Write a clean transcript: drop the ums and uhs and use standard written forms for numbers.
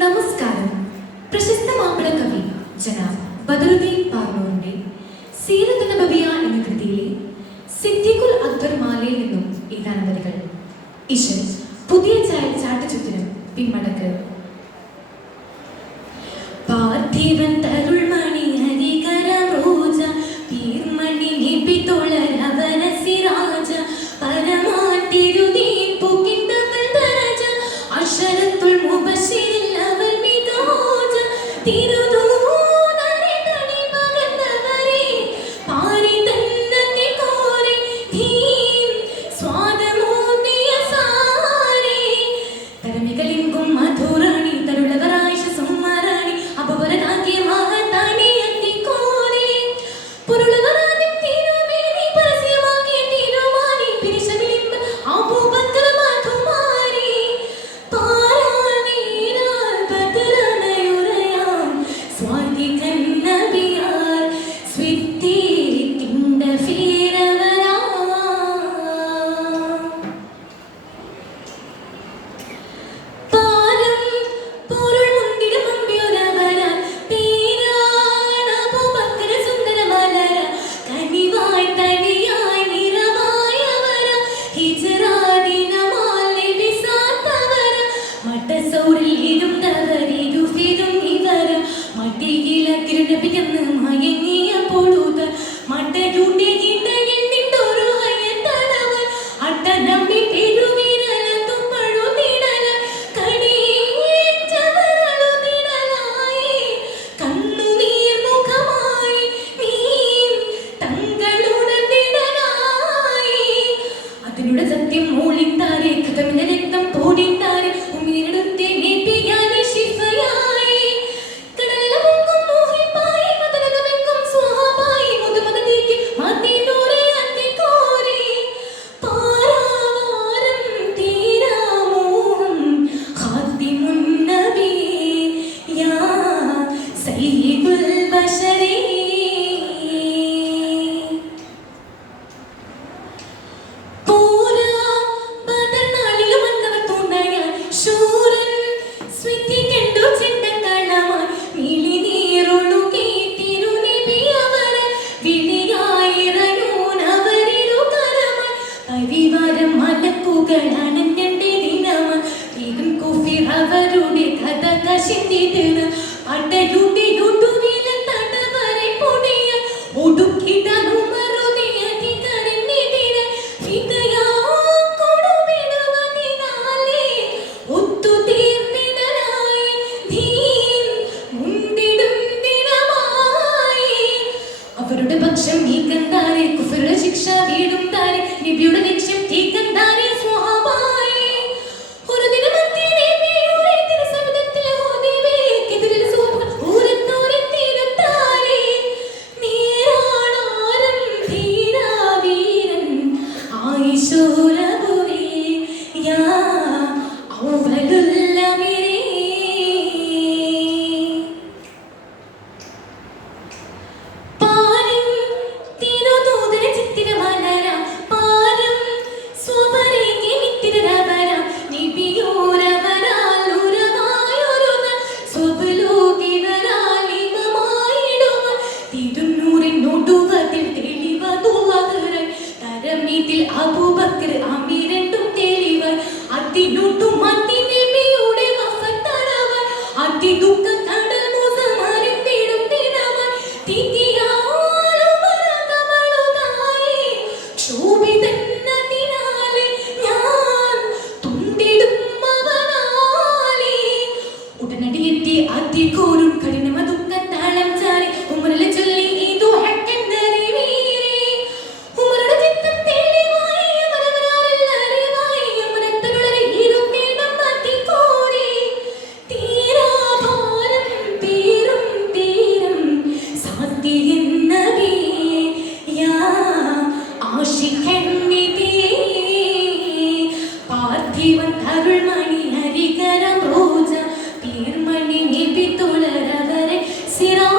നമസ്കാരം. പ്രശസ്ത മാപ്പിള കവി ജനാബ് ബദറുദ്ദീൻ പാർനൂറിന്റെ സീറത്തുൻ നബവിയ എന്ന കൃതിയിലെ സിദ്ദീഖുൽ അക്ബർ മാലയിൽ നിന്നും ഏതാനും വരികൾ. ഇശൽ പുതിയ ചാട്ടുചുറ്റിനും പിന്മടക്ക്. പാർത്ഥിവൻ തരുൾമണി ഹരികര റോജ പീർമണി നിബിതൊളരവര സിരാജ പരമാതിരുദീൻ പുകിന്തവൽ ദരജ അശരത്തുൽ മുബശ്ശിരിൽ അവൽ മിദാജ തിരുദൂതരെ തണി പകർന്നവരെ പാരി തന്നത്തെ കോരെ ധീം സ്വാദമോദിയ സാരെ തരമികളിങ്കും മധുരാണി തരുളവരായിഷ സുമ്മരാണി അപവരനാക്കിയ മഹത്താണി എത്തിക്കോരെ പുരുളവരാതി തിരുമേനി പരസ്യമാക്കിയ തിരുമാനി പിരിശമിലിമ്പ അബൂബക്കർ മധുമാരി പാരാനീരാൽ ബദറനയുറയാൻ സ്വാതികൻ നബിയാൽ സ്വിത്തിരിക്കിണ്ട ഫീരവരാ പാരം പൊരുൾ മുന്തിട മമ്പിയൊരവരാൻ പീരാൻ അബൂബക്കർ സുന്ദരമലര കനിവായി തനിയായി നിറവായവര ഹിജ്റാദിനമാൽ നബി സാത്തവര മട്ടസൗറിൽ ഇരുന്തവരിരുഫിരും ഇവര മടിയില തിരുനബിയെന്ന് മയങ്ങിയ പൊഴുത മട്ടയൂട്ടി ഇട്ടയെന്നിട്ടൊരു ഹയത്തടവർ അട്ടനമ്പി പെരുവിരല തുപ്പഴുതിടല കടിയേറ്റവരളുതിടലായി കണ്ണുനീർ മുഖമായി നീ തങ്ങളുടതിടലായി അതിനുടെ സത്യം മൂളിത്താരെ കഥമിന്റെ രക്തം കോടിത്താരെ ഉമ്മീനെടുത്തെ നീപ്പിയാനെ ശിഫയായി കടലമുങ്ങും മോഹിപ്പായി മതലകമെങ്കും സ്വാഹാബായി മുതുമത നീക്കി മദീനൂരെ അത്തിക്കോരെ പാരാവാരം തീരാമോഹം ഖാതിമുൻ നബി യാ സയ്യിദുൽ ബശരി പൂരാ ബദർനാളിലും വന്നവർ തുണയാൻ ശൂരൻ സ്വിത്തിക്കെണ്ടു ചെണ്ടക്കളമായി വിളിനീറൊഴുകി തിരുനബിയവർ വിളിയായിറയൂനവരിരുകരമായി പരിവാരം മലക്കുകൾ അനഞ്ഞന്റെ ദിനമായി തീരും കുഫിർ അവരുടെ കഥ കശിത്തിടുന്ന അടയുടെ യുടുവില തടവരെ പൊടിയ ഒടുക്കിടലുമറുതി അധികരനെതിരെ ഫിദയാ കൊടുവിടുവതിനാലെ ഒത്തുതീർന്നിടലായി ധീം മുന്തിടും ദിനമായി അവരുടെ പക്ഷം നീക്കന്താരെ കുഫറുടെ ശിക്ഷ വീടും താരെ നബിയുടെ ലക്ഷ്യം തീക്കന്താരെ സ്വഹാബായി ഒരു ദിനമധ്യേ നബിയുടെ തിരുസവിധത്തിൽ ഹുദൈബിയക്കെതിരിൽ സുഹബകൾ ഊരത്തോരെ തീരത്താരെ നീരാളാരം ധീരാവീരൻ ആയിഷോരബുവേ യാ ഔവലുൽ അമിരീ പാരം തിരുദൂതര ചിത്തിരമലര പാരം സ്വപരേകി മിത്തിരവര നിബിയോരവരാൽ ഉരവായൊരുന്ന സ്വബലോകിവരാൽ ഇമമായിടുവ തിരുനൂറിനൊടുവതിൽ തെളിവതുവകരായി തരമീതിൽ അബൂബക്കർ അമീരണ്ടും തെളിവർ അതിനൊട്ടും അതിനബിയുടെ വഫത്തടവർ അതിദുഃഖ കടൽ മൂസമറിത്തിടും ദിനവർ തിഥിയാളുമറകവളുതായി ക്ഷോഭിതന്നതിനാലെ ഞാൻ തുണ്ടിടും അവനാലെ ഉടനടിയെത്തി അതിഘോരും കഠിനമ ദുഃഖത്താളം ചാരി ഉമറിലെ ചൊല്ലി ഇതു ഹക്കെന്നറിവീരേ ഉമറുടെ ചിത്തം തെളിവായി അവരവരാറിൽ അറിവായി അമരത്തനുളരെ ഇരുത്തേണം അതിഘോരേ തീരാഭാരം പേരും തീരം സാധ്യൻ നബിയേ യാ ആശിഖൻ നബിയേ പാർത്ഥിവൻ തരുൾമണി ഹരികര റോജ പീർമണി നിബിതൊളരവരെ സിരാ